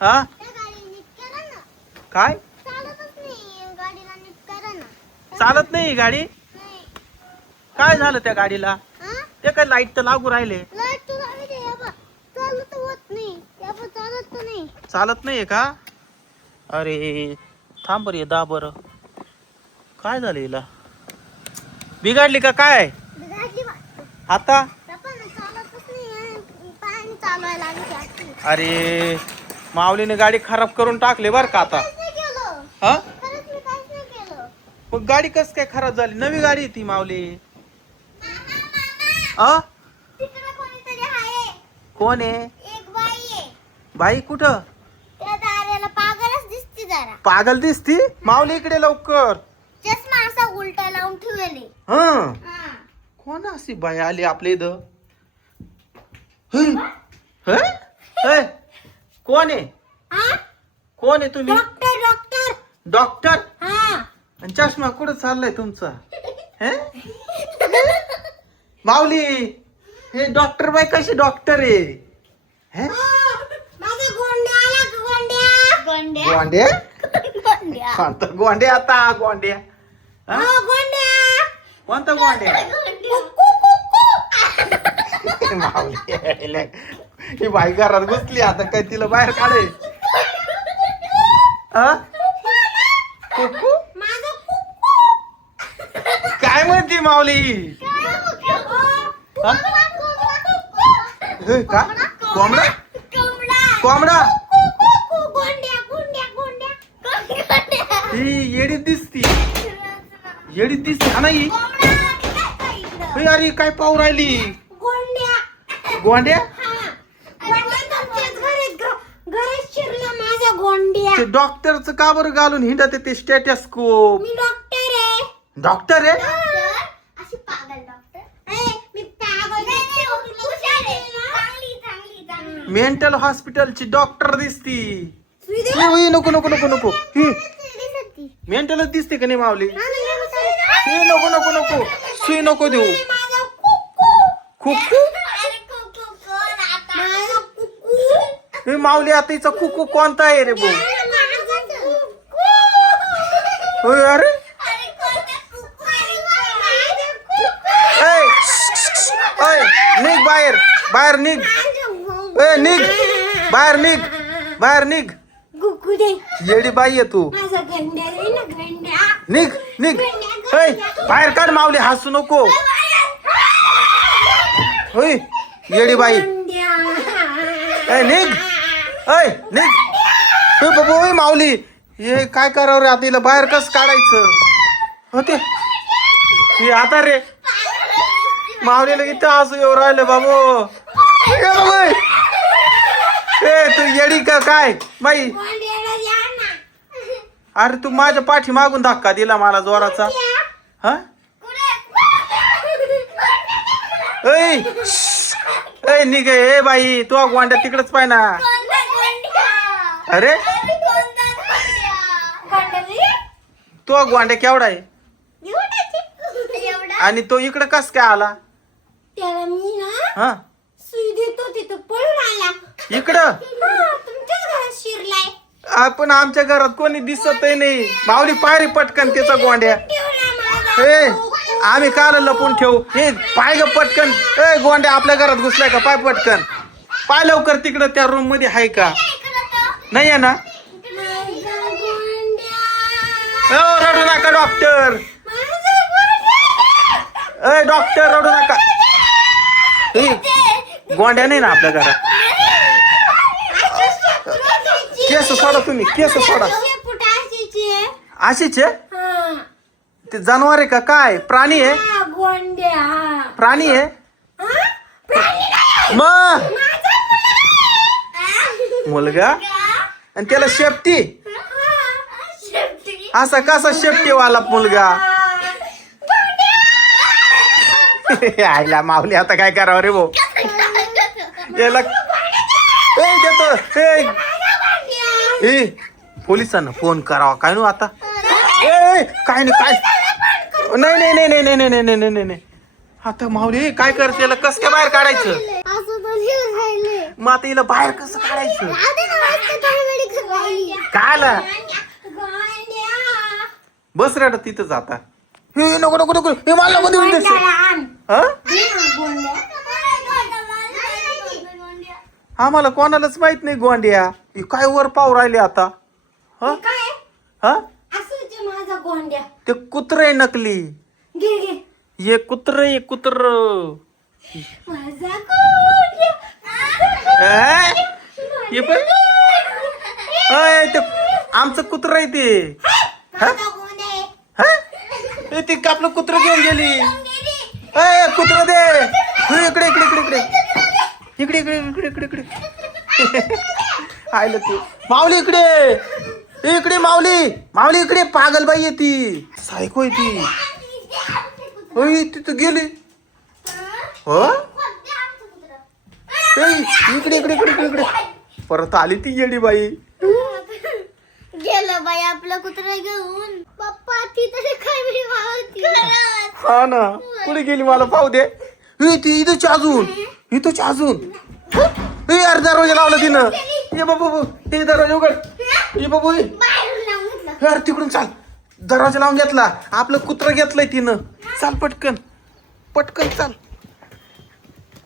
हा त्या गाडी नीट करा ना. काय चालतच नाही गाडीला, नीट करा ना. चालत नाही गाडी? नाही. काय झालं त्या गाडीला? हा? ते काय लाईट तर लागू राहिले. लाईट तर लागली आहे बा. चालत होत नाही. या बा चालत तर नाही. चालत नाहीये का? अरे थांब बरं, दा बरं. काय झालं हिला? बिघडली का काय गाडी बा. आता? पण चालतच नाही. पाणी चालवायला लागली अशी. अरे माऊलीने गाडी खराब करून टाकली बर का आता. काहीच नाही केलं. हा खरंच मी काहीच नाही केलं. मग गाडी कस काय खराब झाली? नवी गाडी आहे ती माऊली. अ तिकडे कोणीतरी आहे. कोण आहे? एक बाई आहे. बाई कुठं? त्या दाऱ्याला पागलच दिसते जरा. पागल दिसती? माऊली इकडे लवकर. चष्मा असा उलटा लावून ठेवले. हं कोण अशी बाई आली आपल्या इथं? हं? हं? हं? कोण आहे? कोण आहे तुम्ही? Doctor doctor. डॉक्टर? हा. आणि चष्मा कुठं चाललाय तुमचा? हं? माऊली हे डॉक्टर बाई कशी डॉक्टर आहे? हं? माझा गोंड्या आला का गोंड्या? गोंड्या गोंड्या? गोंड्या. कोणता गोंड्या आता? गोंड्या हं? गोंड्या. कोणता गोंड्या? गोंड्या. माऊली ही बाई घरात घुसली आता, काय तिला बाहेर काढे? कुकू माझा कुक्कू. काय म्हणते माऊली? हा? हे का कोंबडा? कोंबडा गोंड्या गोंड्या गोंड्या. ही येडीत दिसती. येडीत दिसती हा नाही? हे अरे काय पाहू राहिली? गोंड्या. गोंड्या? घरात शिरला माझा गोंड्या. ते डॉक्टरचं का बरं घालून हिंडत ते स्टेटस्कोप? मी डॉक्टर आहे. डॉक्टर आहे? अशी पागल डॉक्टर. मी पागल चांगली. मेंटल हॉस्पिटलची डॉक्टर दिसती. नको नको नको नको ही मेंटलच दिसते का नाही माऊली? हे नको नको नको सुई नको देऊ. कुकू हे माऊली आता हिचा कुकू कोणता आहे रे भाऊ? होय अरे ऐ निघ बाहेर, बाहेर निघ. ए निघ बाहेर, निघ बाहेर, निघ. येडी बाई आहे तू. निघ निघ ऐ बाहेर काढ माऊली, हसू नको. होय येडी बाई. ए निघ ऐ निघ. हे बाबा होय माऊली हे काय करावं रे आता, हिला बाहेर कसं काढायचं होते? हे आता रे माऊलीला किती हसू येऊ राहिलं बाबू. ए तू येडी का काय बाई? अरे तू माझ्या पाठी मागून धक्का दिला मला जोराचा. हा ऐ निघ ए बाई, तू गोंड्या तिकडच पाय ना. अरे तो गोंड्या केवढा आहे आणि तो इकडं कस काय आला? त्याला मी ना हा सुई देतो तिथं पळून आला. इकडं तुमच्याच घरात शिरलाय. आपण आमच्या घरात कोणी दिसतही नाही. माऊली पायरी पटकन त्याचा गोंड्या. ठेवला माझा ए आम्ही काल लपून ठेवू. हे पाय ग पटकन. ए गोंड्या आपल्या घरात घुसलाय का? पाय पटकन पाय लवकर. तिकडं त्या रूम मध्ये आहे का? नाही आहे ना? रडू नका डॉक्टर. ए डॉक्टर रडू नका. गोंड्या नाही ना आपल्या घरात? केस सोडा तुम्ही, केस सोडा. अशीच आहे? ते जनावर आहे का काय? प्राणी आहे? प्राणी आहे मग मुलगा. आणि त्याला शेपटी? असा कसा शेपटीवाला मुलगा? आईला माऊली आता काय करावं रे भाऊ? याला देतो ए पोलिसांना फोन करावा काय नु आता? ए काय नाही काय नाही नाही नाही नाही नाही नाही नाही नाही नाही. आता माऊली काय करते? याला कस काय बाहेर काढायचं? मग आता हिला बाहेर कसं काढायचं राहू दे ना, वाजता घाणेरडी करून राहिली. काय आला गोंड्या. बस रेटा तिथं जाता हे नको नको नको हे मला मध्ये उलट गोंड्याला आण. हा दे ना गोंड्या. गोंड्या. आम्हाला कोणालाच माहित नाही गोंड्या हे काय वर पाव राहिले आता हा काय हा असंच माझा गोंड्या. ते कुत्र आहे नकली घे घे ये कुत्र माझा गोंड्या. ये पण अय, ते आमचं कुत्र आहे ते माझा गोंड्या आहे. हा ए, ते आपलं कुत्र घेऊन गेली अय कुत्र दे हे, इकडे इकडे इकडे इकडे इकडे इकडे इकडे इकडे इकडे आयलं तू माऊली इकडे इकडे माऊली इकडे पागलबाई आहे ती सायको आहे ती होय तिथं गेली हो ए, इकडे इकडे इकडे इकडे इकडे परत आली ती येडी बाई गेलं बाई आपलं कुत्रा घेऊन. पप्पा ती तरी काय मी मावती. हा ना कुठे गेली मला पाहू दे ए, ती इथंच अजून ए यार दरवाजा लावला तिनं ये बाबू हे दरवाजा उघड ये बाबू ये बाहेरून लावून घेतलं. यार तिकडून चाल दरवाजा लावून घेतला आपलं कुत्र घेतलंय तिनं चाल पटकन चाल